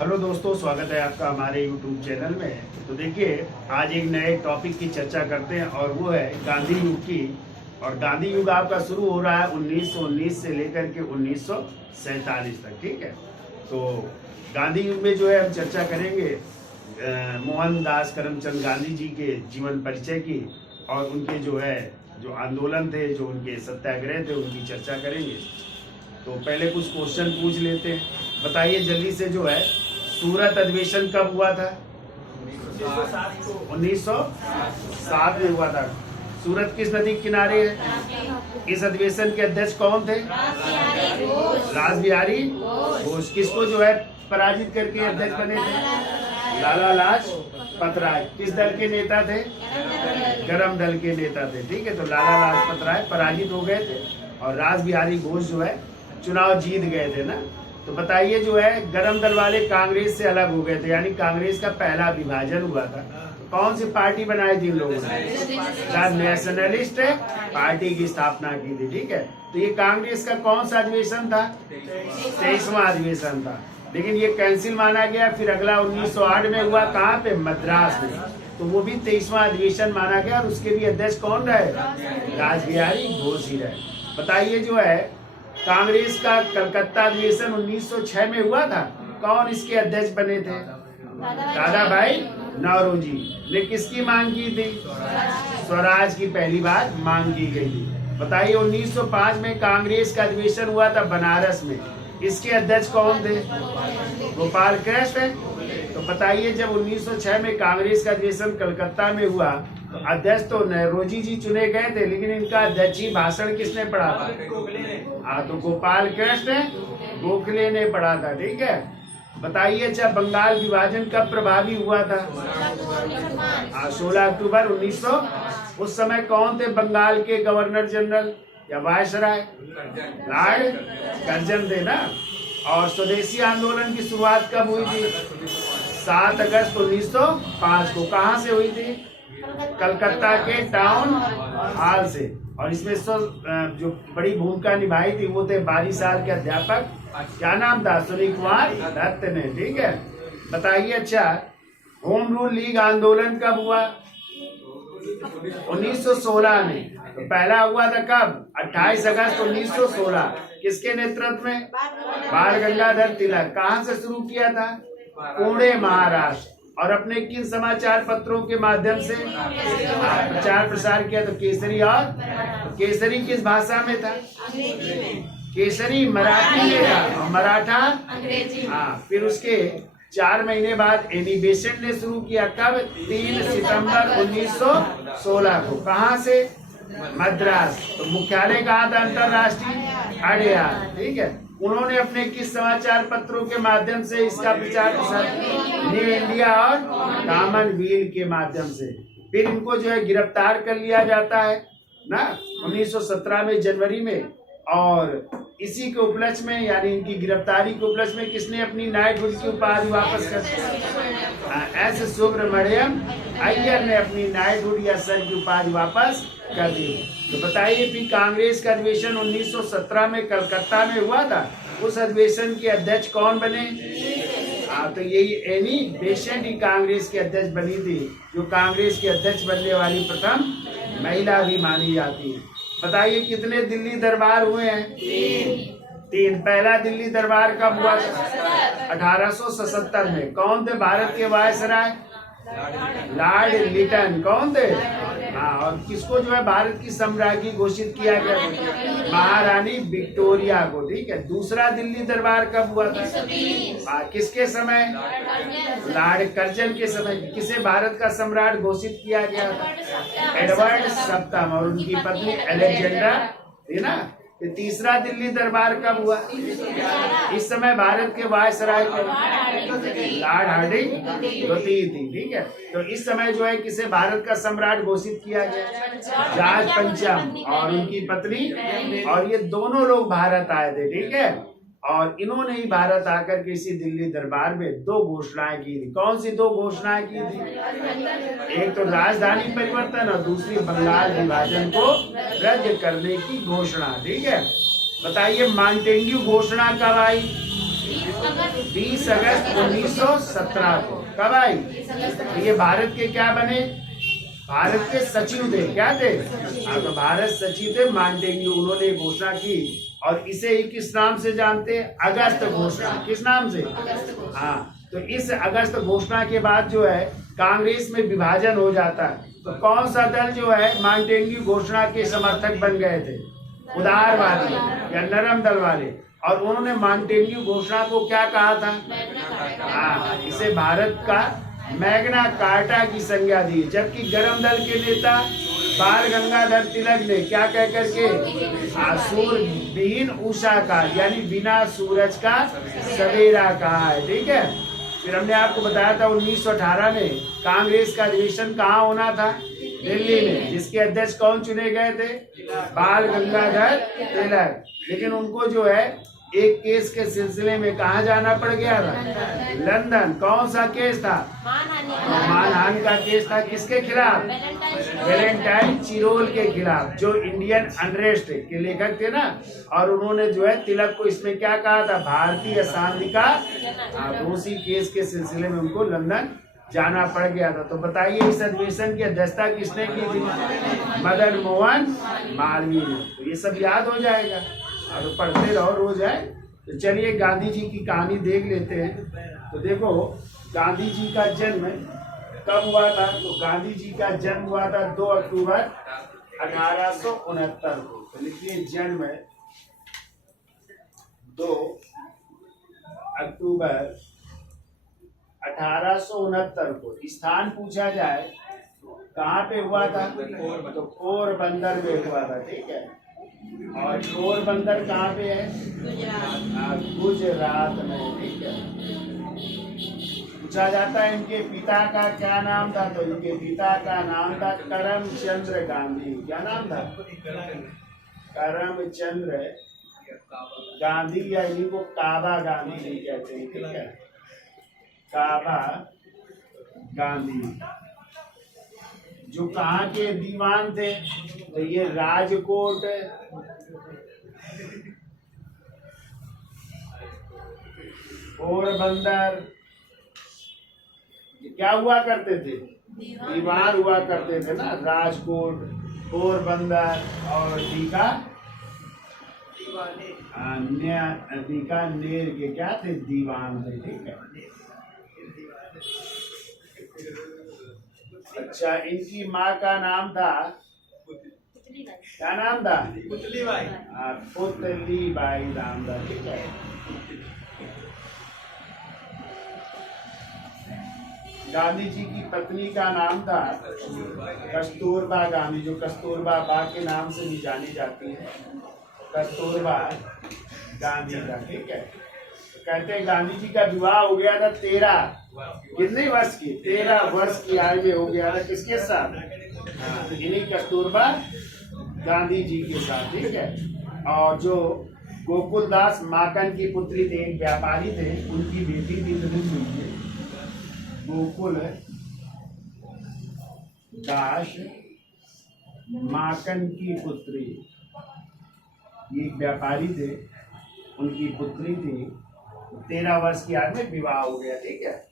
Hello दोस्तों, स्वागत है आपका हमारे YouTube चैनल में। तो देखिए, आज एक नए टॉपिक की चर्चा करते हैं और वो है गांधी युग की। और गांधी युग आपका शुरू हो रहा है 1919 से लेकर के 1947 तक। ठीक है, तो गांधी युग में जो है हम चर्चा करेंगे मोहनदास करमचंद गांधी जी के जीवन परिचय की और उनके जो आंदोलन थे, जो उनके सत्याग्रह थे, उनकी चर्चा करेंगे। तो पहले कुछ क्वेश्चन पूछ लेते हैं। बताइए जल्दी से, जो है सूरत अधिवेशन कब हुआ था? 1907 में हुआ था। सूरत किस नदी के किनारे है? इस अधिवेशन के अध्यक्ष कौन थे? रासबिहारी घोष। किसको जो है पराजित करके अध्यक्ष बने थे? लाला लाजपत राय। किस दल के नेता थे? गरम दल के नेता थे। ठीक है, तो लाला लाजपत राय पराजित हो गए थे और रासबिहारी घोष जो है चुनाव जीत गए थे ना। तो बताइए, जो है गरम दल वाले कांग्रेस से अलग हो गए थे, यानी कांग्रेस का पहला विभाजन हुआ था। तो कौन सी पार्टी बनाई थी इन लोगों ने? नेशनलिस्ट पार्टी की स्थापना की थी। ठीक है, तो ये कांग्रेस का कौन सा अधिवेशन था? 23वां अधिवेशन था, लेकिन ये कैंसिल माना गया। फिर अगला 1908 में हुआ, कहाँ पे? मद्रास में। तो वो भी 23वां अधिवेशन माना गया और उसके भी अध्यक्ष कौन रहे? रासबिहारी घोष ही रहे। बताइए, जो है कांग्रेस का कलकत्ता अधिवेशन 1906 में हुआ था। कौन इसके अध्यक्ष बने थे? दादा भाई नौरोजी ने किसकी मांग की थी? स्वराज की पहली बार मांग की गई थी। बताइए 1905 में कांग्रेस का अधिवेशन हुआ था बनारस में। इसके अध्यक्ष कौन थे? गोपाल कृष्ण। तो बताइए, जब 1906 में कांग्रेस का अधिवेशन कलकत्ता में हुआ तो अध्यक्ष तो नौरोजी जी चुने गए थे, लेकिन इनका अध्यक्षीय भाषण किसने पढ़ा था? हाँ, तो गोपाल कृष्ण गोखले ने पढ़ा था। ठीक है, बताइए अच्छा, बंगाल विभाजन कब प्रभावी हुआ था? 16 अक्टूबर 1900। उस समय कौन थे बंगाल के गवर्नर जनरल या वायसराय? लॉर्ड कर्जन थे ना। और स्वदेशी आंदोलन की शुरुआत कब हुई थी? 7 अगस्त 1905 को। कहाँ से हुई थी? कलकत्ता के टाउन हॉल से। और इसमें जो बड़ी भूमिका निभाई थी वो थे 12 साल के अध्यापक, क्या नाम था? सुनील कुमार दत्त ने। ठीक है, बताइए अच्छा, होम रूल लीग आंदोलन कब हुआ? 1916 में। तो पहला हुआ था कब? 28 अगस्त 1916। किसके नेतृत्व में? बाल गंगाधर तिलक। कहाँ से शुरू किया था? पुणे, महाराष्ट्र। और अपने किन समाचार पत्रों के माध्यम से प्रचार प्रसार किया? तो केसरी। और केसरी किस भाषा में था? केसरी मराठी में था और मराठा अंग्रेजी। हाँ, फिर उसके 4 महीने बाद एनी बेसेंट ने शुरू किया। कब? 3 सितंबर 1916 को। कहाँ से? मद्रास। तो मुख्यालय कहाँ था? अंतरराष्ट्रीय अडयार। ठीक है, उन्होंने अपने किस समाचार पत्रों के माध्यम से इसका प्रचार प्रसार? न्यू इंडिया और कॉमनवेल्थ के माध्यम से। फिर इनको जो है गिरफ्तार कर लिया जाता है ना 1917 में जनवरी में। और इसी के उपलक्ष्य में, यानी इनकी गिरफ्तारी के उपलक्ष्य में, किसने अपनी नाइटहुड की उपाधि वापस कर दी? एस सुब्रमण्यम अय्यर ने अपनी नाइटहुड या सर की उपाधि वापस कर दी। तो बताइए, फिर कांग्रेस का अधिवेशन 1917 में कलकत्ता में हुआ था। उस अधिवेशन के अध्यक्ष कौन बने? तो यही एनी बेसेंट ही कांग्रेस के अध्यक्ष बनी थी, जो कांग्रेस के अध्यक्ष बनने वाली प्रथम महिला भी मानी जाती है। बताइए कितने दिल्ली दरबार हुए हैं? 3। पहला दिल्ली दरबार कब हुआ? 1877 में। कौन थे भारत के वायसराय? लॉर्ड लिटन। कौन थे? हाँ, और किसको जो है भारत की सम्राज्ञी घोषित किया गया? महारानी विक्टोरिया को। ठीक है, दूसरा दिल्ली दरबार कब हुआ था? किसके समय? लॉर्ड कर्जन के समय। किसे भारत का सम्राट घोषित किया गया था? एडवर्ड सप्तम और उनकी पत्नी अलेक्जेंडर थी ना। तीसरा दिल्ली दरबार कब हुआ? इस समय भारत के वायसराय लॉर्ड हार्डिंग द्वितीय थी। ठीक है, तो इस समय जो है किसे भारत का सम्राट घोषित किया गया? जॉर्ज पंचम और उनकी पत्नी। और ये दोनों लोग भारत आए थे। ठीक है, और इन्होंने ही भारत आकर के इसी दिल्ली दरबार में 2 घोषणाएं की थी। कौन सी 2 घोषणाएं की थी? एक तो राजधानी परिवर्तन और दूसरी बंगाल विभाजन को रद्द करने की घोषणा। ठीक है, बताइए माउंटेन्यू घोषणा कब आई? 20 अगस्त 1917 को। कब आई? ये भारत के क्या बने? भारत के सचिव थे। क्या थे? हाँ, तो भारत सचिव थे मांटेग्यू। उन्होंने घोषणा की और इसे ही किस नाम से जानते हैं? अगस्त घोषणा। किस नाम से? हाँ, तो इस अगस्त घोषणा के बाद जो है कांग्रेस में विभाजन हो जाता है। तो कौन सा दल जो है मांटेग्यू घोषणा के समर्थक बन गए थे? उदारवादी या नरम दल वाले। और उन्होंने मांटेग्यू घोषणा को क्या कहा था? हाँ, इसे भारत का मैग्ना कार्टा की संज्ञा दी। जबकि गरम दल के नेता बाल गंगाधर तिलक ने क्या कह करके सूर्यविहीन उषा का यानी बिना सूरज का सवेरा कहा है। ठीक है। फिर हमने आपको बताया था 1918 में कांग्रेस का अधिवेशन कहाँ होना था? दिल्ली में। जिसके अध्यक्ष कौन चुने गए थे? बाल गंगाधर तिलक। लेकिन उनको जो है एक केस के सिलसिले में कहाँ जाना पड़ गया था? लंदन। कौन सा केस था? मानहानि का केस था। किसके खिलाफ? वैलेंटाइन चिरोल के खिलाफ, जो इंडियन अनरेस्ट के लेखक थे ना। और उन्होंने जो है तिलक को इसमें क्या कहा था? भारतीय अशांति का दोषी केस के सिलसिले में उनको लंदन जाना पड़ गया था। तो बताइए इस अधिवेशन की अध्यक्षता किसने की थी? मदन मोहन मालवीय ने। तो ये सब याद हो जाएगा और पढ़ते रहो रोज है। तो चलिए गांधी जी की कहानी देख लेते हैं। तो देखो गांधी जी का जन्म कब हुआ था? तो गांधी जी का जन्म हुआ था 2 अक्टूबर 1869 को। तो लिखिए जन्म 2 अक्टूबर 1869 को। स्थान पूछा जाए कहाँ पे हुआ था? तो पोरबंदर में हुआ था। ठीक है। और पोरबंदर कहाँ पे है? गुजरात में। ठीक है। पूछा जाता है इनके पिता का क्या नाम था? तो इनके पिता का नाम था करमचंद्र गांधी। क्या नाम था? करमचंद्र गांधी या इन्हीं को काबा गांधी भी कहते हैं। ठीक है। काबा गांधी जो कहाँ के दीवान थे? तो ये राजकोट, पोरबंदर क्या हुआ करते थे? दीवान हुआ करते थे ना। राजकोट, पोरबंदर और बीकानेर के क्या थे? दीवान थे। ठीक है। अच्छा, इनकी माँ का नाम था? क्या नाम था? पुतलीबाई। पुतलीबाई नाम था। ठीक है। गांधी जी की पत्नी का नाम था कस्तूरबा गांधी, जो कस्तूरबा बाग के नाम से भी जानी जाती है। कस्तूरबा गांधी का। ठीक है। कहते हैं गांधी जी का विवाह हो गया था 13 कितने वर्ष की? 13 वर्ष की आयु में हो गया था। किसके साथ? इन्हीं कस्तूरबा गांधी जी के साथ। ठीक है। और जो गोकुलदास माकन की पुत्री थे, एक व्यापारी थे, उनकी बेटी थी। गोकुल दास माकन की पुत्री, ये एक व्यापारी थे, उनकी पुत्री थी। 13 वर्ष की आयु में विवाह हो गया। ठीक है।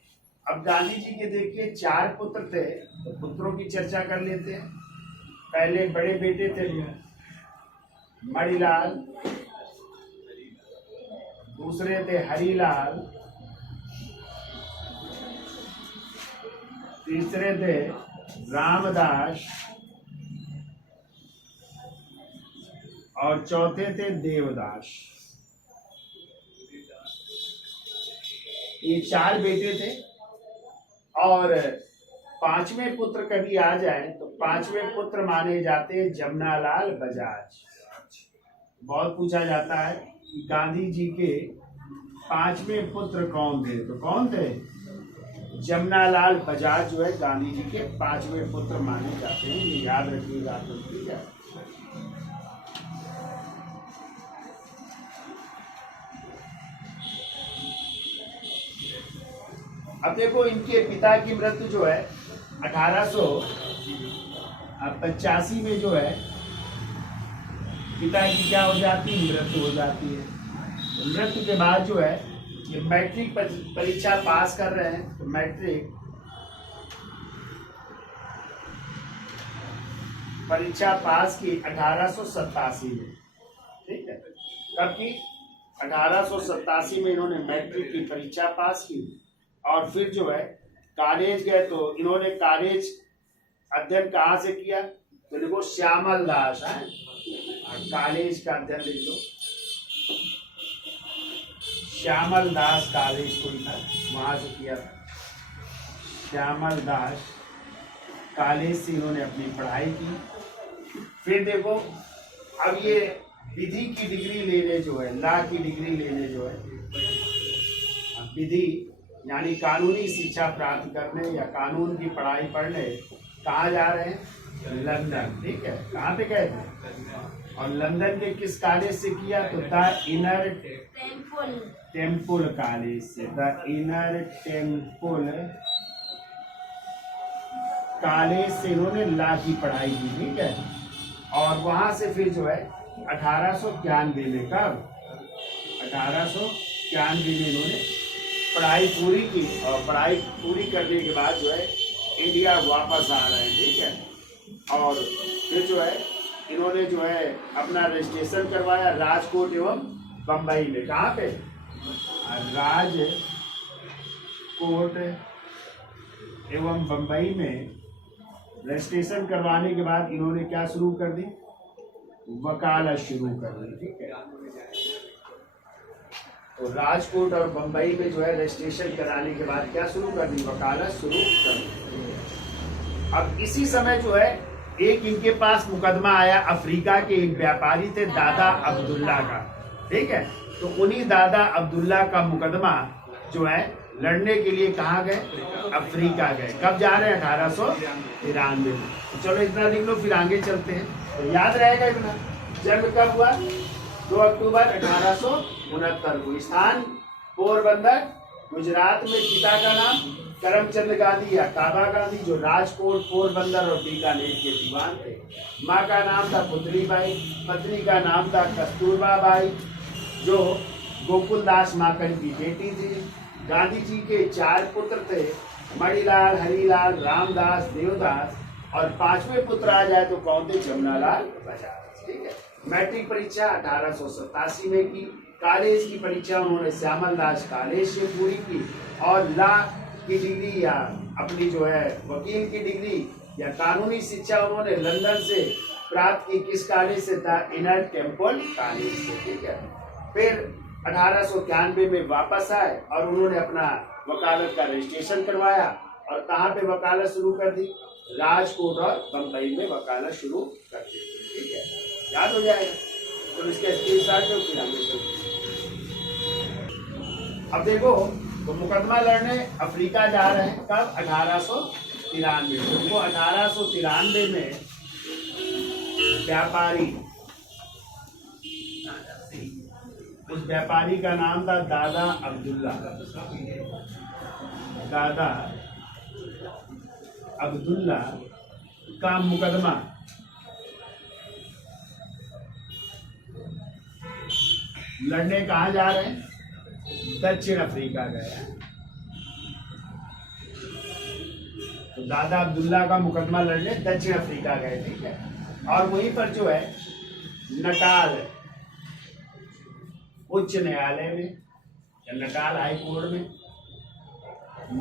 अब गांधी जी के देखिए 4 पुत्र थे। तो पुत्रों की चर्चा कर लेते हैं। पहले बड़े बेटे थे मणिलाल, दूसरे थे हरिलाल, तीसरे थे रामदास और चौथे थे देवदास। ये 4 बेटे थे। और 5वें पुत्र कभी आ जाए तो 5वें पुत्र माने जाते हैं जमनालाल बजाज। बहुत पूछा जाता है कि गांधी जी के 5वें पुत्र कौन थे? तो कौन थे? जमनालाल बजाज जो है गांधी जी के 5वें पुत्र माने जाते हैं। ये याद रखिएगा। तो ठीक है। अब देखो इनके पिता की मृत्यु जो है 1885 में जो है पिता की क्या हो जाती है? मृत्यु हो जाती है। मृत्यु के बाद जो है ये मैट्रिक परीक्षा पास कर रहे हैं, तो मैट्रिक परीक्षा पास की 1887 में, ठीक है। कब की? 1887 में इन्होंने मैट्रिक की परीक्षा पास की, और फिर जो है कॉलेज गए। तो इन्होंने कॉलेज अध्ययन कहाँ से किया? तो देखो श्यामल दास है, कॉलेज का अध्ययन लिख लो, श्यामल दास कॉलेज कोई था, वहां से किया था। श्यामल दास कॉलेज से इन्होंने अपनी पढ़ाई की। फिर देखो अब ये विधि की डिग्री लेने जो है, लॉ की डिग्री लेने जो है, विधि यानी कानूनी शिक्षा प्राप्त करने या कानून की पढ़ाई पढ़ने कहाँ जा रहे हैं? लंदन, ठीक है। कहाँ पे गए थे? और लंदन के किस कॉलेज से किया? तो द इनर टेम्पल कॉलेज से, द इनर टेम्पल कॉलेज से इन्होंने लॉ की पढ़ाई की, ठीक है। और वहां से फिर जो है 1891 में, कब? 1891 में इन्होंने पढ़ाई पूरी की, और पढ़ाई पूरी करने के बाद जो है इंडिया वापस आ रहे हैं, ठीक है। और फिर जो है इन्होंने जो है अपना रजिस्ट्रेशन करवाया राजकोट एवं बम्बई में। कहाँ पे? राजकोट एवं बम्बई में रजिस्ट्रेशन करवाने के बाद इन्होंने क्या शुरू कर दी? वकालत शुरू कर दी, ठीक है। तो राजकोट और बम्बई में जो है रजिस्ट्रेशन कराने के बाद क्या शुरू कर दी? वकालत शुरू कर दी। अब इसी समय जो है एक इनके पास मुकदमा आया, अफ्रीका के एक व्यापारी थे दादा अब्दुल्ला का, ठीक है। तो उन्हीं दादा अब्दुल्ला का मुकदमा जो है लड़ने के लिए कहाँ गए? अफ्रीका गए। कब जा रहे हैं? 1893 में। तो चलो इतना लिख लो, फिर आगे चलते हैं, तो याद रहेगा इतना। जन्म कब हुआ? 2 अक्टूबर 1869 को। स्थान पोरबंदर, गुजरात में। पिता का नाम करमचंद गांधी या काबा गांधी, जो राजकोट, पोरबंदर और बीकानेर के दीवान थे। माँ का नाम था पुतली बाई, पत्नी का नाम था कस्तूरबा बाई, जो गोकुलदास माखन की बेटी थी। गांधी जी के 4 पुत्र थे, मणिलाल, हरिलाल, रामदास, देवदास, और 5वें पुत्र आ जाए तो कौन थे? जमुनालाल बजाज, ठीक है। मैट्रिक परीक्षा 1887 में की। कॉलेज की परीक्षा उन्होंने श्यामल दास कॉलेज से पूरी की, और लॉ की डिग्री या अपनी जो है वकील की डिग्री या कानूनी शिक्षा उन्होंने लंदन से प्राप्त की। किस कॉलेज से? द इनर टेम्पल कॉलेज से, ठीक है। फिर 1891 में वापस आए और उन्होंने अपना वकालत का रजिस्ट्रेशन करवाया, और कहाँ पे वकालत शुरू कर दी? राजकोट और बम्बई में वकालत शुरू कर दी, ठीक है। याद हो जाएगा, तो इसके स्क्रीनशॉट जो फिर हमें। अब देखो, तो मुकदमा लड़ने अफ्रीका जा रहे हैं, कब? 1893 में। वो 1893 में व्यापारी, उस व्यापारी का नाम था दादा अब्दुल्ला। दादा अब्दुल्ला का मुकदमा लड़ने कहाँ जा रहे हैं? दक्षिण अफ्रीका गए हैं। तो दादा अब्दुल्ला का मुकदमा लड़ने दक्षिण अफ्रीका गए, ठीक है। और वहीं पर जो है नटाल उच्च न्यायालय में, या नटाल हाई कोर्ट में,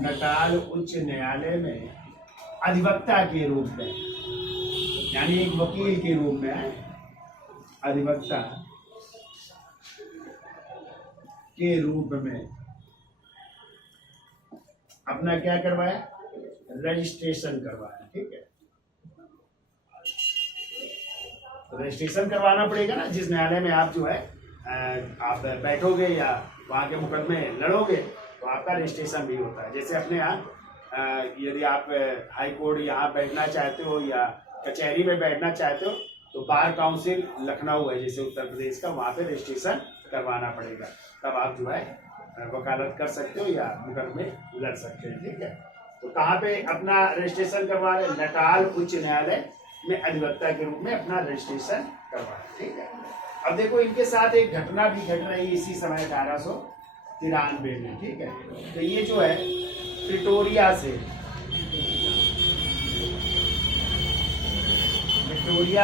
नटाल उच्च न्यायालय में अधिवक्ता के रूप में, यानी एक वकील के रूप में, अधिवक्ता के रूप में अपना क्या करवाया? रजिस्ट्रेशन करवाया, ठीक है। तो रजिस्ट्रेशन करवाना पड़ेगा ना, जिस न्यायालय में आप जो है आप बैठोगे या वहाँ के मुकदमे लड़ोगे, तो आपका रजिस्ट्रेशन भी होता है। जैसे अपने यहाँ यदि आप हाई कोर्ट यहाँ बैठना चाहते हो या कचहरी में बैठना चाहते हो, तो बार काउंसिल लखनऊ है जैसे उत्तर प्रदेश का, वहाँ पे रजिस्ट्रेशन करवाना पड़ेगा, तब आप जो है वकालत कर सकते हो या मुकदमे लड़ सकते हैं, ठीक है। तो कहाँ पे अपना रजिस्ट्रेशन करवा रहे? नटाल उच्च न्यायालय में अधिवक्ता के रूप में अपना रजिस्ट्रेशन करवा रहे, ठीक है। अब देखो, इनके साथ एक घटना भी घट रही इसी समय 93 में, ठीक है। तो ये जो है प्रिटोरिया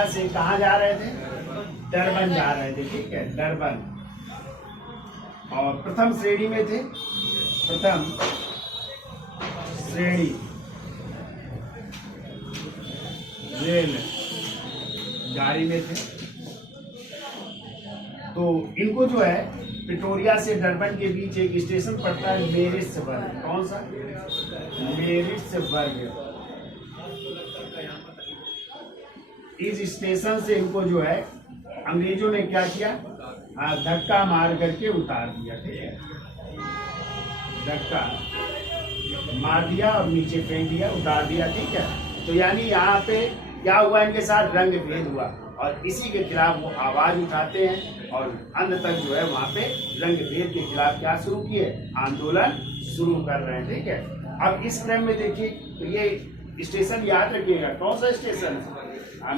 से कहाँ जा रहे थे? डरबन जा रहे थे, ठीक है, डरबन। और प्रथम श्रेणी में थे, प्रथम श्रेणी रेल गाड़ी में थे। तो इनको जो है प्रिटोरिया से डरबन के बीच एक स्टेशन पड़ता है मेरिट्सबर्ग। कौन सा? मेरिट्सबर्ग। इस स्टेशन से इनको जो है अंग्रेजों ने क्या किया? धक्का मार करके उतार दिया, ठीक है, धक्का मार दिया और नीचे फेंक दिया, उतार दिया, ठीक है। तो यानी यहाँ पे क्या हुआ? इनके साथ रंग भेद हुआ और इसी के खिलाफ वो आवाज उठाते हैं और अंत तक जो है वहाँ पे रंग भेद के खिलाफ क्या शुरू किए? आंदोलन शुरू कर रहे हैं, ठीक है। अब इस क्रम में देखिए, तो ये स्टेशन याद रखिएगा, कौन सा स्टेशन?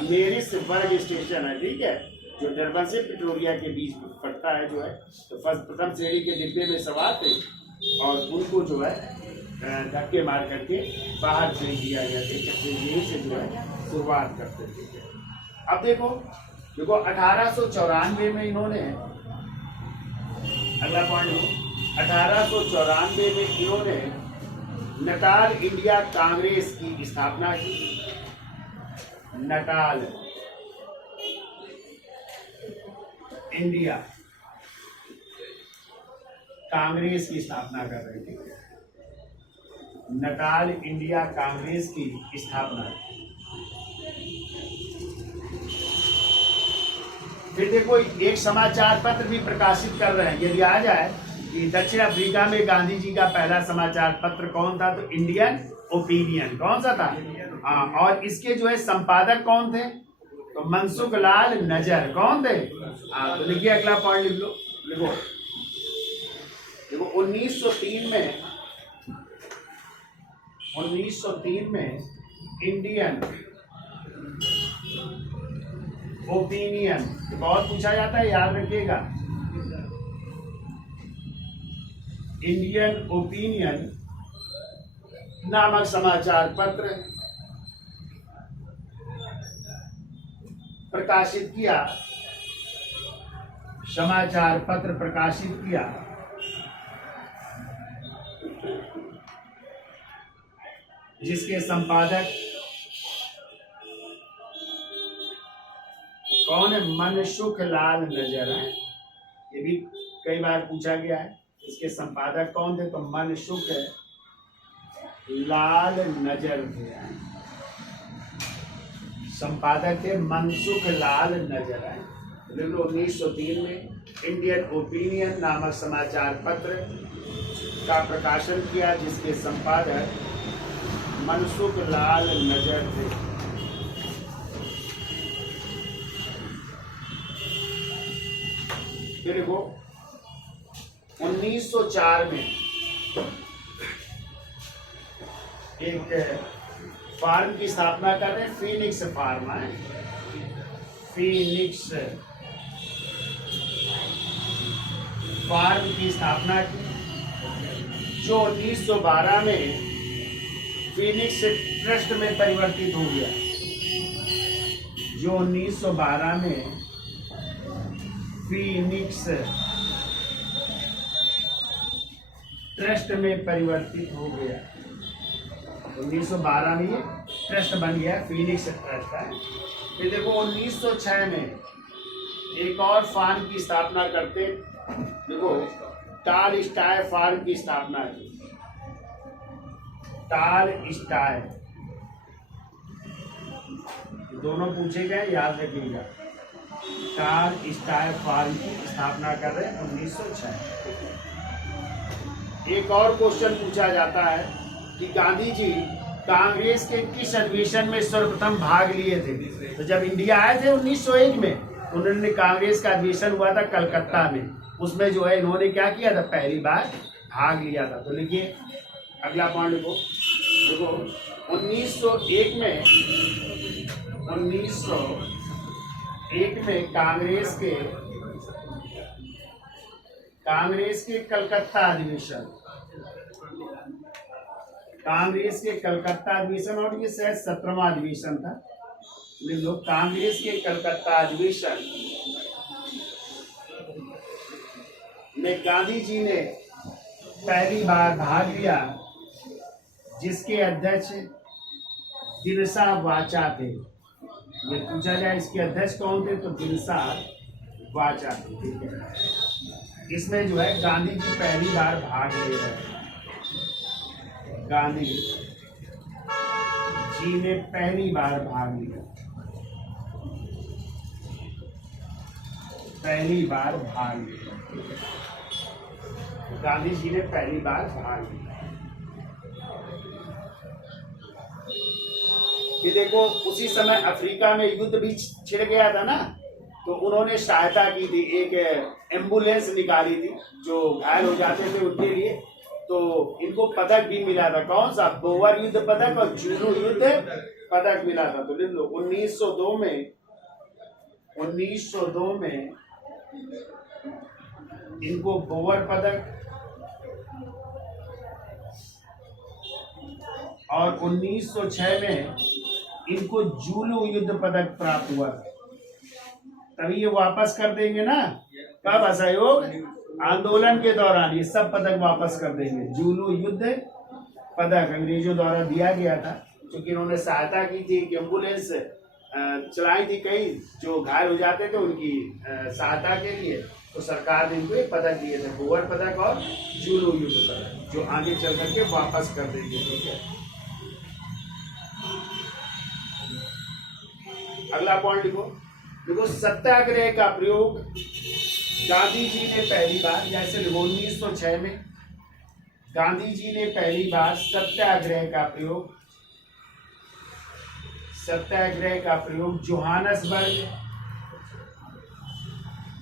मेरिट्सबर्ग स्टेशन है, ठीक है, जो डरबन से प्रिटोरिया के बीच पड़ता है जो है। तो प्रथम श्रेणी के डिब्बे में सवार थे और उनको जो है धक्के मार करके बाहर फेंक दिया गया, ठीक है। यही से जो है शुरुआत करते थे। अब देखो 1894 में इन्होंने, अगला पॉइंट, 1894 में इन्होंने नटाल इंडिया कांग्रेस की स्थापना की। नटाल इंडिया कांग्रेस की स्थापना कर रहे थे। नटाल इंडिया कांग्रेस की स्थापना। फिर देखो एक समाचार पत्र भी प्रकाशित कर रहे हैं। यदि आ जाए कि दक्षिण अफ्रीका में गांधी जी का पहला समाचार पत्र कौन था? तो इंडियन ओपिनियन। कौन सा था? हाँ, और इसके जो है संपादक कौन थे? तो मनसुख लाल नजर। कौन थे? हाँ, तो लिखिए, अगला पॉइंट लिख लो, लिखो। देखो 1903 में इंडियन ओपिनियन बहुत पूछा जाता है, याद रखिएगा। इंडियन ओपिनियन नामक समाचार पत्र प्रकाशित किया, समाचार पत्र प्रकाशित किया, जिसके संपादक कौन है? मनसुख लाल नजर है। ये भी कई बार पूछा गया है। इसके संपादक कौन थे? तो मनसुख लाल नजर थे। संपादक थे मनसुख लाल नजर है। 1903 में इंडियन ओपिनियन नामक समाचार पत्र का प्रकाशन किया, जिसके संपादक मनसुख लाल नजर थे। फिर वो 1904 में एक फार्म की स्थापना कर रहे हैं, फीनिक्स फार्म है, फीनिक्स फार्म की स्थापना की, जो 1912 में फीनिक्स ट्रस्ट में परिवर्तित हो गया। जो 1912 में फीनिक्स ट्रस्ट में परिवर्तित हो गया। 1912 में ये ट्रस्ट बन गया, फीनिक्स ट्रस्ट है। फिर देखो 1906 में एक और फार्म की स्थापना करते, देखो टाल स्टाय फार्म की स्थापना की। टाल स्टाय, दोनों पूछे गए, याद रखिएगा। टाल स्टाय फार्म की स्थापना कर रहे हैं 1906। एक और क्वेश्चन पूछा जाता है कि गांधी जी कांग्रेस के किस अधिवेशन में सर्वप्रथम भाग लिए थे? तो जब इंडिया आए थे 1901 में, उन्होंने कांग्रेस का अधिवेशन हुआ था कलकत्ता में, उसमें जो है इन्होंने क्या किया था? पहली बार भाग लिया था। तो लिखिए, अगला पॉइंट को देखो 1901 में कांग्रेस के कांग्रेस के कलकत्ता अधिवेशन, कांग्रेस के कलकत्ता अधिवेशन, और ये शायद 17वां अधिवेशन था। लोग कांग्रेस के कलकत्ता अधिवेशन में गांधी जी ने पहली बार भाग लिया, जिसके अध्यक्ष दिनसा वाचा थे। ये पूछा जाए इसके अध्यक्ष कौन थे, तो दिनसा वाचा थे। ठीक है, इसमें जो है गांधी जी पहली बार भाग ले रहे हैं। गांधी जी ने पहली बार भाग लिया, पहली बार भाग लिया। गांधी जी ने पहली बार भाग लिया। कि देखो उसी समय अफ्रीका में युद्ध भी छिड़ गया था ना, तो उन्होंने सहायता की थी, एक एम्बुलेंस निकाली थी जो घायल हो जाते थे उनके लिए, तो इनको पदक भी मिला था। कौन सा? बोवर युद्ध पदक और जुलू युद्ध पदक मिला था। तो लिख लो 1902 में इनको बोवर पदक और 1906 में इनको जुलू युद्ध पदक प्राप्त हुआ। तभी ये वापस कर देंगे ना, कब? असहयोग आंदोलन के दौरान ये सब पदक वापस कर देंगे। जुलू युद्ध पदक अंग्रेजों द्वारा दिया गया था, क्योंकि इन्होंने सहायता की थी, एम्बुलेंस चलाई थी, कई जो घायल हो जाते थे उनकी सहायता के लिए, तो सरकार ने इनको एक पदक दिए थे, बोवर पदक और जुलू युद्ध पदक, जो आगे चल करके वापस कर देंगे। ठीक है, अगला पॉइंट लिखो। देखो सत्याग्रह का प्रयोग गांधी जी ने पहली बार, जैसे 1906 में गांधी जी ने पहली बार सत्याग्रह का प्रयोग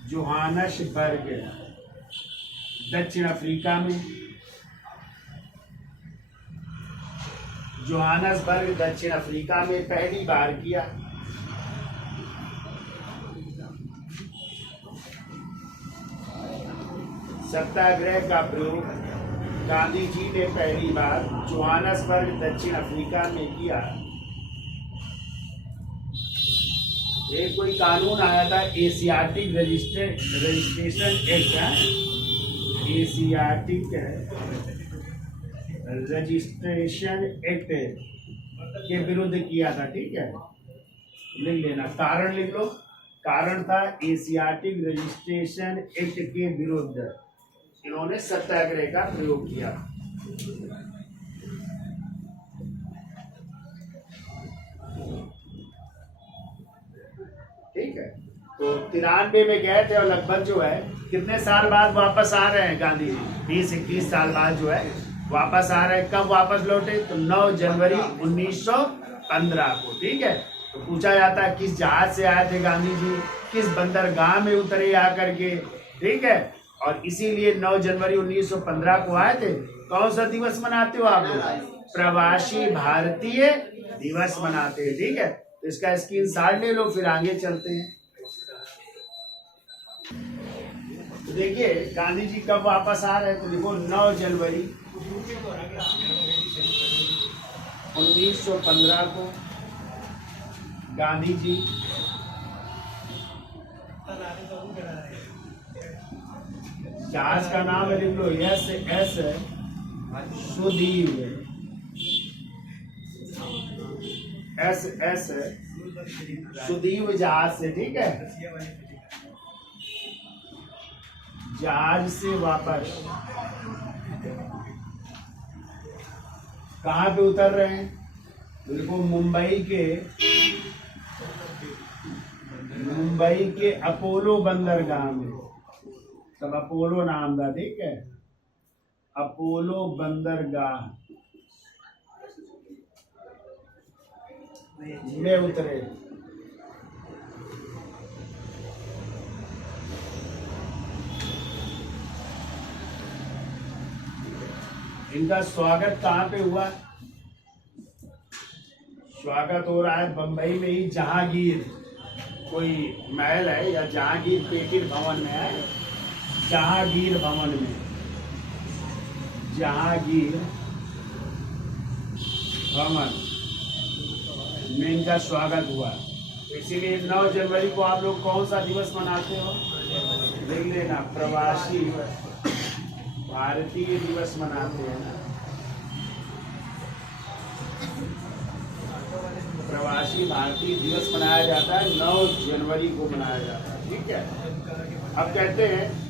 जोहानसबर्ग दक्षिण अफ्रीका में, जोहानसबर्ग दक्षिण अफ्रीका में पहली बार किया। सत्याग्रह का प्रयोग गांधी जी ने पहली बार जोहानसबर्ग दक्षिण अफ्रीका में किया। एक कोई कानून आया था, Asiatic registration act, Asiatic registration act के विरुद्ध किया था। ठीक है, लिख लेना, कारण लिख लो। कारण था एशियाटिक रजिस्ट्रेशन एक्ट के विरुद्ध इन्होंने सत्याग्रह का प्रयोग किया। ठीक है, तो 93 में गए थे और लगभग जो है कितने साल बाद वापस आ रहे हैं गांधी जी? 20-21 साल बाद जो है वापस आ रहे हैं। कब वापस लौटे? तो 9 जनवरी 1915 को। ठीक है, तो पूछा जाता है किस जहाज से आए थे गांधी जी, किस बंदरगाह में उतरे आकर के। ठीक है, और इसीलिए 9 जनवरी 1915 को आए थे। कौन सा दिवस मनाते हो आप लोग? प्रवासी भारतीय दिवस मनाते हैं। ठीक है, तो इसका स्क्रीनशॉट ले लो, फिर आगे चलते हैं। तो देखिए गांधी जी कब वापस आ रहे हैं, तो देखो 9 जनवरी 1915 को गांधी जी जहाज का नाम है, लिख लो, SS सुदीव, SS सुदीव जहाज से। ठीक है, जहाज से वापस कहाँ पे उतर रहे हैं? देखो मुंबई के अपोलो बंदरगाह में, तब अपोलो नाम था। ठीक है, अपोलो बंदरगाह में उतरे। इनका स्वागत कहाँ पे हुआ? स्वागत हो रहा है बंबई में ही, जहांगीर कोई महल है या जहांगीर पेटिर भवन में है, जहांगीर भवन में, जहांगीर भवन में इनका स्वागत हुआ। इसीलिए 9 जनवरी को आप लोग कौन सा दिवस मनाते हो? देख लेना, प्रवासी भारतीय दिवस मनाते हैं ना। प्रवासी भारतीय दिवस मनाया जाता है, 9 जनवरी को मनाया जाता है। ठीक है। अब कहते हैं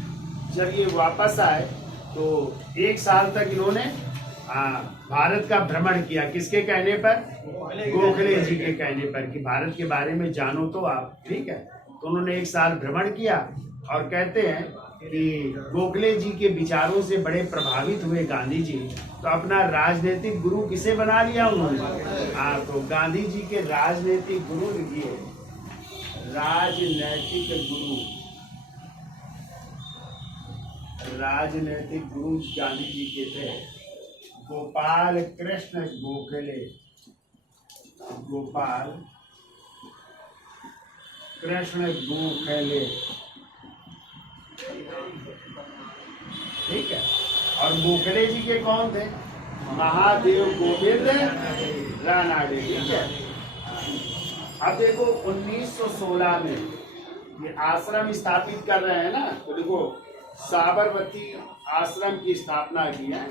जब ये वापस आए तो 1 साल तक इन्होंने भारत का भ्रमण किया। किसके कहने पर? गोखले जी के कहने पर कि भारत के बारे में जानो तो आप। ठीक है। तो उन्होंने 1 साल भ्रमण किया और कहते हैं कि गोखले जी के विचारों से बड़े प्रभावित हुए गांधी जी, तो अपना राजनीतिक गुरु किसे बना लिया उन्होंने? तो गांधी जी के राजनीतिक गुरु लिखिए, राजनैतिक गुरु, राजनैतिक गुरु गांधी जी के थे गोपाल कृष्ण गोखले, गोपाल कृष्ण गोखले। ठीक है। और गोखले जी के कौन थे? महादेव गोविंद रानाडे। ठीक है। अब देखो 1916 में ये आश्रम स्थापित कर रहे हैं ना, तो देखो साबरमती आश्रम की स्थापना की है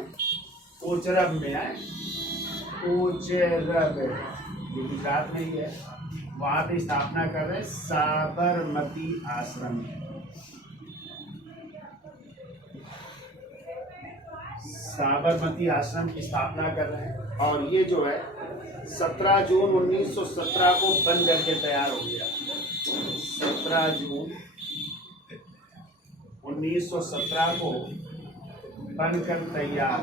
कोचरब में है, कोचरब ये गुजरात में ही है, वहां पे स्थापना कर रहे हैं साबरमती आश्रम। साबरमती आश्रम की स्थापना कर रहे हैं और ये जो है 17 जून 1917 को बन करके तैयार हो गया। 17 जून 1917 को बनकर तैयार,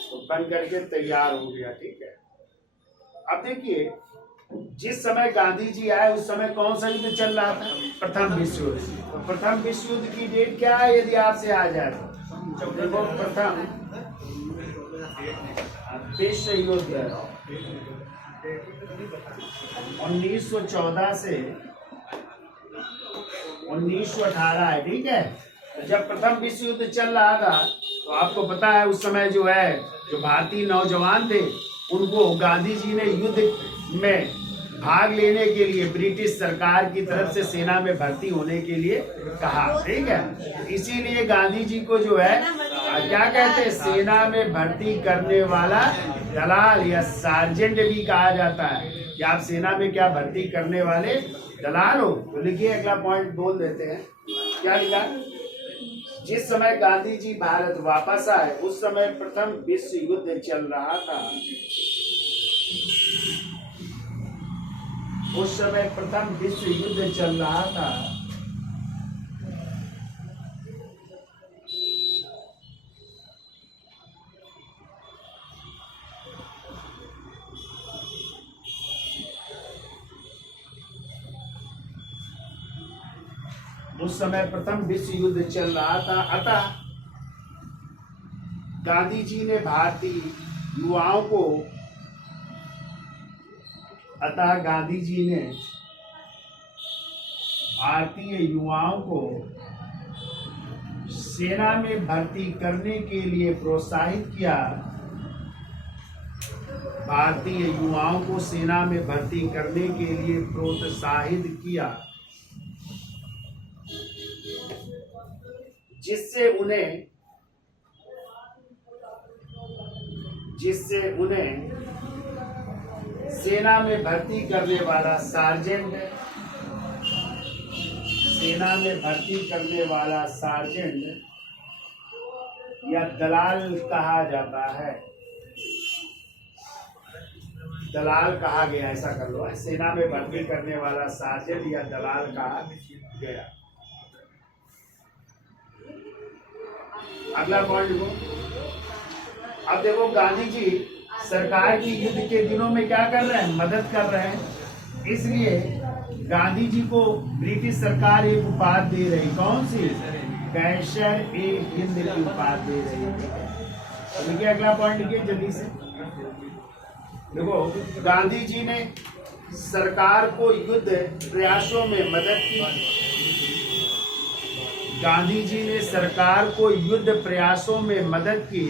तो बन करके तैयार हो गया। ठीक है। अब देखिए जिस समय गांधी जी आए उस समय कौन सा युद्ध चल रहा था? प्रथम विश्व युद्ध। तो प्रथम विश्व युद्ध की डेट क्या है यदि आपसे आ जाए तो? देखो प्रथम विश्व युद्ध 1914 से 1918 है। ठीक है। तो जब प्रथम विश्व युद्ध चल रहा था तो आपको पता है उस समय जो है जो भारतीय नौजवान थे उनको गांधी जी ने युद्ध में भाग लेने के लिए ब्रिटिश सरकार की तरफ से सेना में भर्ती होने के लिए कहा। ठीक है। इसीलिए गांधी जी को जो है क्या कहते हैं, सेना में भर्ती करने वाला दलाल या सार्जेंट भी कहा जाता है कि आप सेना में क्या भर्ती करने वाले दलाल हो। तो लिखिए अगला पॉइंट बोल देते हैं। क्या लिखा? जिस समय गांधी जी भारत वापस आए उस समय प्रथम विश्व युद्ध चल रहा था। उस समय प्रथम विश्व युद्ध चल रहा था। उस समय प्रथम विश्व युद्ध चल रहा था। अतः गांधी जी ने भारतीय युवाओं को सेना में भर्ती करने के लिए प्रोत्साहित किया। भारतीय युवाओं को सेना में भर्ती करने के लिए प्रोत्साहित किया, जिससे उन्हें सेना में भर्ती करने वाला सार्जेंट या दलाल कहा जाता है। दलाल कहा गया, ऐसा कर लो, सेना में भर्ती करने वाला सार्जेंट या दलाल कहा गया। अगला पॉइंट देखो। अब देखो गांधी जी सरकार की युद्ध के दिनों में क्या कर रहे हैं? मदद कर रहे हैं। इसलिए गांधी जी को ब्रिटिश सरकार एक उपाधि दे रही। कौन सी? कैसर-ए-हिंद की उपाधि दे रही है। देखिए अगला पॉइंट लिखिए जल्दी से। देखो गांधी जी ने सरकार को युद्ध प्रयासों में मदद की। गांधी जी ने सरकार को युद्ध प्रयासों में मदद की।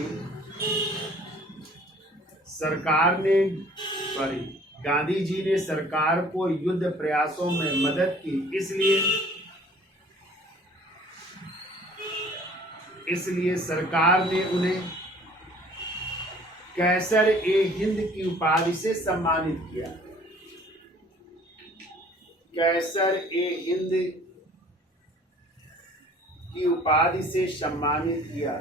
गांधी जी ने सरकार को युद्ध प्रयासों में मदद की, इसलिए सरकार ने उन्हें कैसर-ए-हिंद की उपाधि से सम्मानित किया। कैसर-ए-हिंद की उपाधि से सम्मानित किया।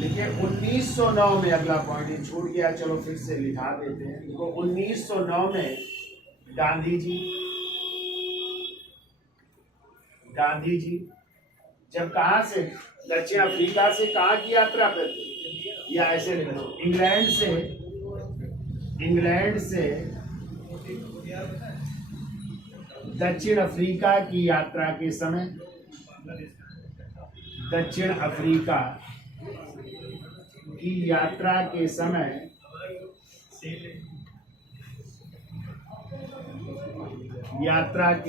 देखिए 1909 में, अगला पॉइंट छूट गया, चलो फिर से लिखा देते हैं। तो 1909 में गांधी जी जब कहां से, दक्षिण अफ्रीका से कहां की यात्रा पर थे, या ऐसे लिख लो, इंग्लैंड से दक्षिण अफ्रीका की यात्रा के समय, दक्षिण अफ्रीका की यात्रा के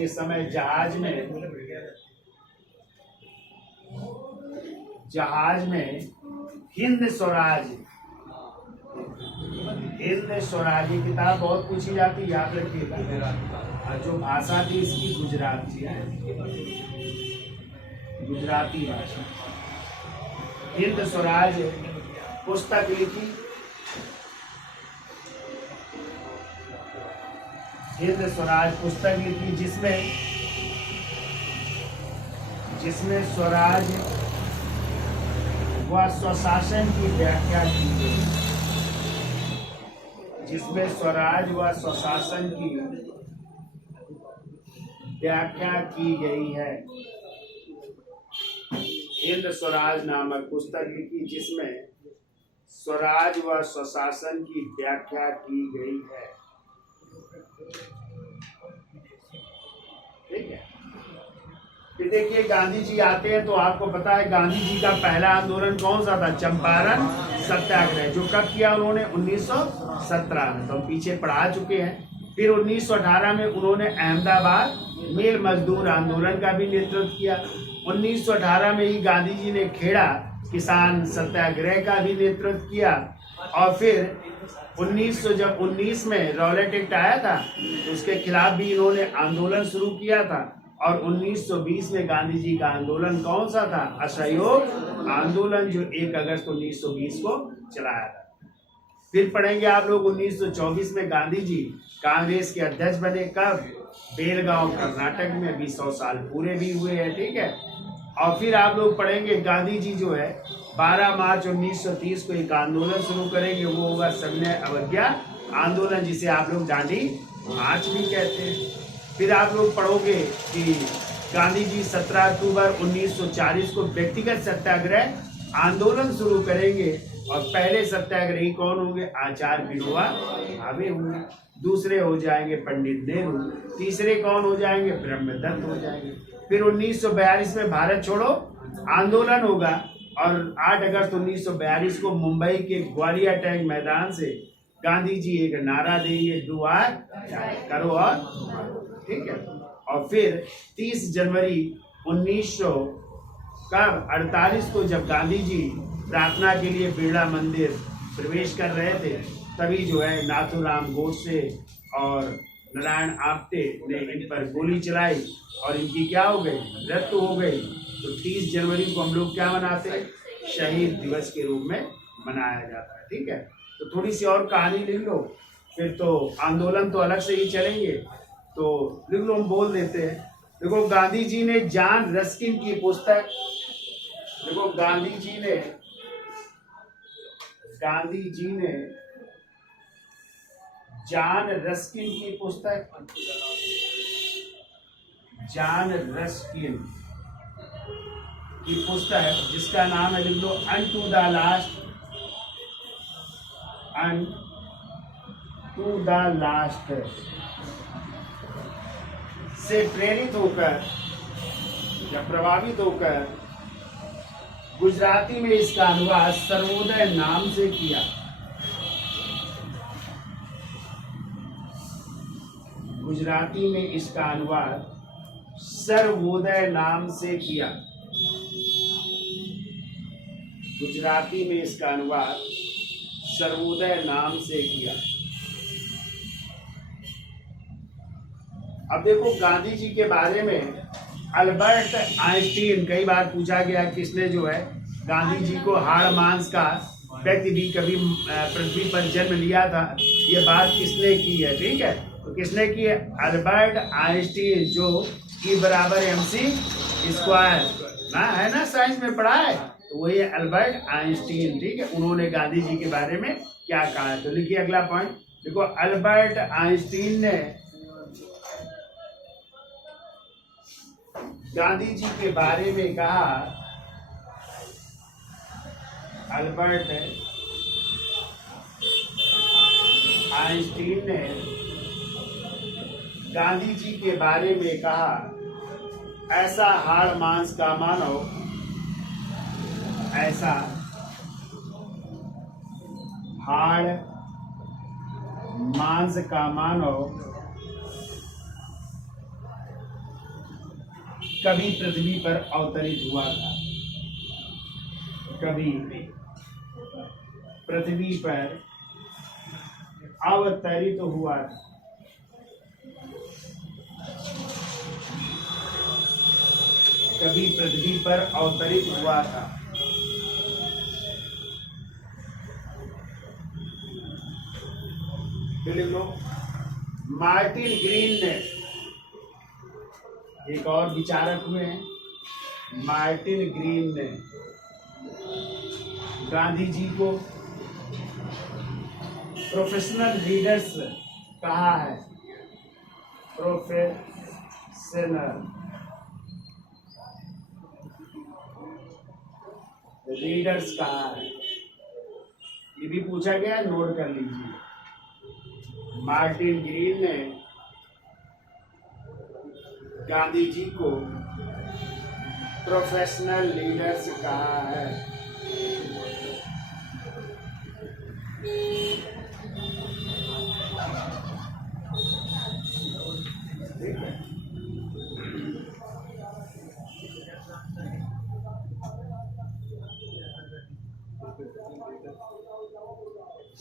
समय जहाज में हिंद स्वराज की किताब बहुत पूछी जाती, याद रखिएगा। जो भाषा थी इसकी गुजराती भाषा। हिंद स्वराज पुस्तक लिखी। हिंद स्वराज पुस्तक लिखी जिसमें स्वराज व स्वशासन की व्याख्या की गई। जिसमें स्वराज व स्वशासन की व्याख्या की गई है। हिंद स्वराज नामक पुस्तक लिखी जिसमें स्वराज व स्वशासन की व्याख्या की गई है। ठीक है। फिर देखिए गांधी जी आते हैं तो आपको पता है गांधी जी का पहला आंदोलन कौन सा था, चंपारण सत्याग्रह, जो कब किया उन्होंने 1917 में, तो हम पीछे पढ़ा चुके हैं। फिर 1918 में उन्होंने अहमदाबाद मिल मजदूर आंदोलन का भी नेतृत्व किया। 1918 में ही गांधी जी ने खेड़ा किसान सत्याग्रह का भी नेतृत्व किया। और फिर 1919 में रॉलेट एक्ट आया था तो उसके खिलाफ भी इन्होंने आंदोलन शुरू किया था। और 1920 में गांधी जी का आंदोलन कौन सा था, असहयोग आंदोलन, जो 1 अगस्त 1920 को चलाया था। फिर पढ़ेंगे आप लोग 1924 में गांधी जी कांग्रेस के अध्यक्ष बने, कब, बेलगांव कर्नाटक में। अभी 100 साल पूरे भी हुए हैं। ठीक है। और फिर आप लोग पढ़ेंगे गांधी जी जो है 12 मार्च 1930 को एक आंदोलन शुरू करेंगे, वो होगा सविनय अवज्ञा आंदोलन, जिसे आप लोग दांडी मार्च भी कहते हैं। फिर आप लोग पढ़ोगे कि गांधी जी 17 अक्टूबर 1940 को व्यक्तिगत सत्याग्रह आंदोलन शुरू करेंगे। और पहले सत्याग्रही कौन होंगे, आचार्य विनोबा भावे होंगे। दूसरे हो जाएंगे पंडित नेहरू। तीसरे कौन हो जाएंगे, ब्रह्मदत्त हो जाएंगे। फिर 1942 में भारत छोड़ो आंदोलन होगा। और 8 अगस्त 1942 को मुंबई के ग्वालियर टैंक मैदान से गांधी जी एक नारा देंगे, डू आर करो और, ठीक है। और फिर 30 जनवरी 1948 को जब गांधी जी प्रार्थना के लिए बिरला मंदिर प्रवेश कर रहे थे, तभी जो है नाथूराम गोडसे और नारायण आप्टे ने इन पर गोली चलाई और इनकी क्या हो गई, मृत्यु हो गई। तो 30 जनवरी को हम लोग क्या मनाते हैं, शहीद दिवस के रूप में मनाया जाता है। ठीक है। तो थोड़ी सी और कहानी लिख लो, फिर तो आंदोलन तो अलग से ही चलेंगे, तो लिख लो, हम बोल देते हैं। देखो गांधी जी ने जॉन रस्किन की पुस्तक, देखो गांधी जी ने जॉन रस्किन की पुस्तक, जॉन रस्किन की पुस्तक जिसका नाम है, लिख लो, अनटू द लास्ट से प्रेरित होकर या प्रभावित होकर गुजराती में इसका अनुवाद सर्वोदय नाम से किया। गुजराती में इसका अनुवाद सर्वोदय नाम से किया। गुजराती में इसका अनुवाद सर्वोदय नाम से किया। अब देखो गांधी जी के बारे में अल्बर्ट आइंस्टीन, कई बार पूछा गया किसने जो है गांधी जी को हाड़ मांस का व्यक्ति भी कभी पृथ्वी पर जन्म लिया था, ये बात किसने की है, ठीक है। तो किसने की है? अल्बर्ट आइंस्टीन, जो E बराबर MC स्क्वायर ना है ना, साइंस में पढ़ा है, तो वही अल्बर्ट आइंस्टीन, ठीक है। उन्होंने गांधी जी के बारे में क्या कहा है, तो लिखिए अगला पॉइंट। देखो अल्बर्ट आइंस्टीन ने गांधी जी के बारे में कहा, अल्बर्ट आइंस्टीन ने गांधी जी के बारे में कहा, ऐसा हाड़ मांस का मानव, ऐसा हाड़ मांस का मानव कभी पृथ्वी पर अवतरित हुआ था, कभी पृथ्वी पर अवतरित हुआ था। कभी पृथ्वी पर अवतरित हुआ था। मार्टिन ग्रीन ने, एक और विचारक हुए हैं, मार्टिन ग्रीन ने गांधी जी को प्रोफेशनल लीडर्स कहा है, प्रोफेशनल लीडर्स कहा है। ये भी पूछा गया, नोट कर लीजिए। मार्टिन ग्रीन ने गांधी जी को प्रोफेशनल लीडर्स कहा है। ठीक है,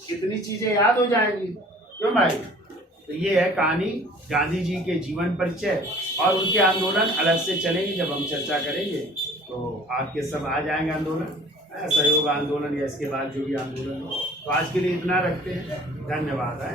कितनी चीजें याद हो जाएंगी, क्यों भाई। तो ये है कहानी गांधी जी के जीवन परिचय, और उनके आंदोलन अलग से चलेंगे जब हम चर्चा करेंगे, तो आपके सब आ जाएंगे आंदोलन, सहयोग आंदोलन या इसके बाद जो भी आंदोलन हो। तो आज के लिए इतना रखते हैं, धन्यवाद है।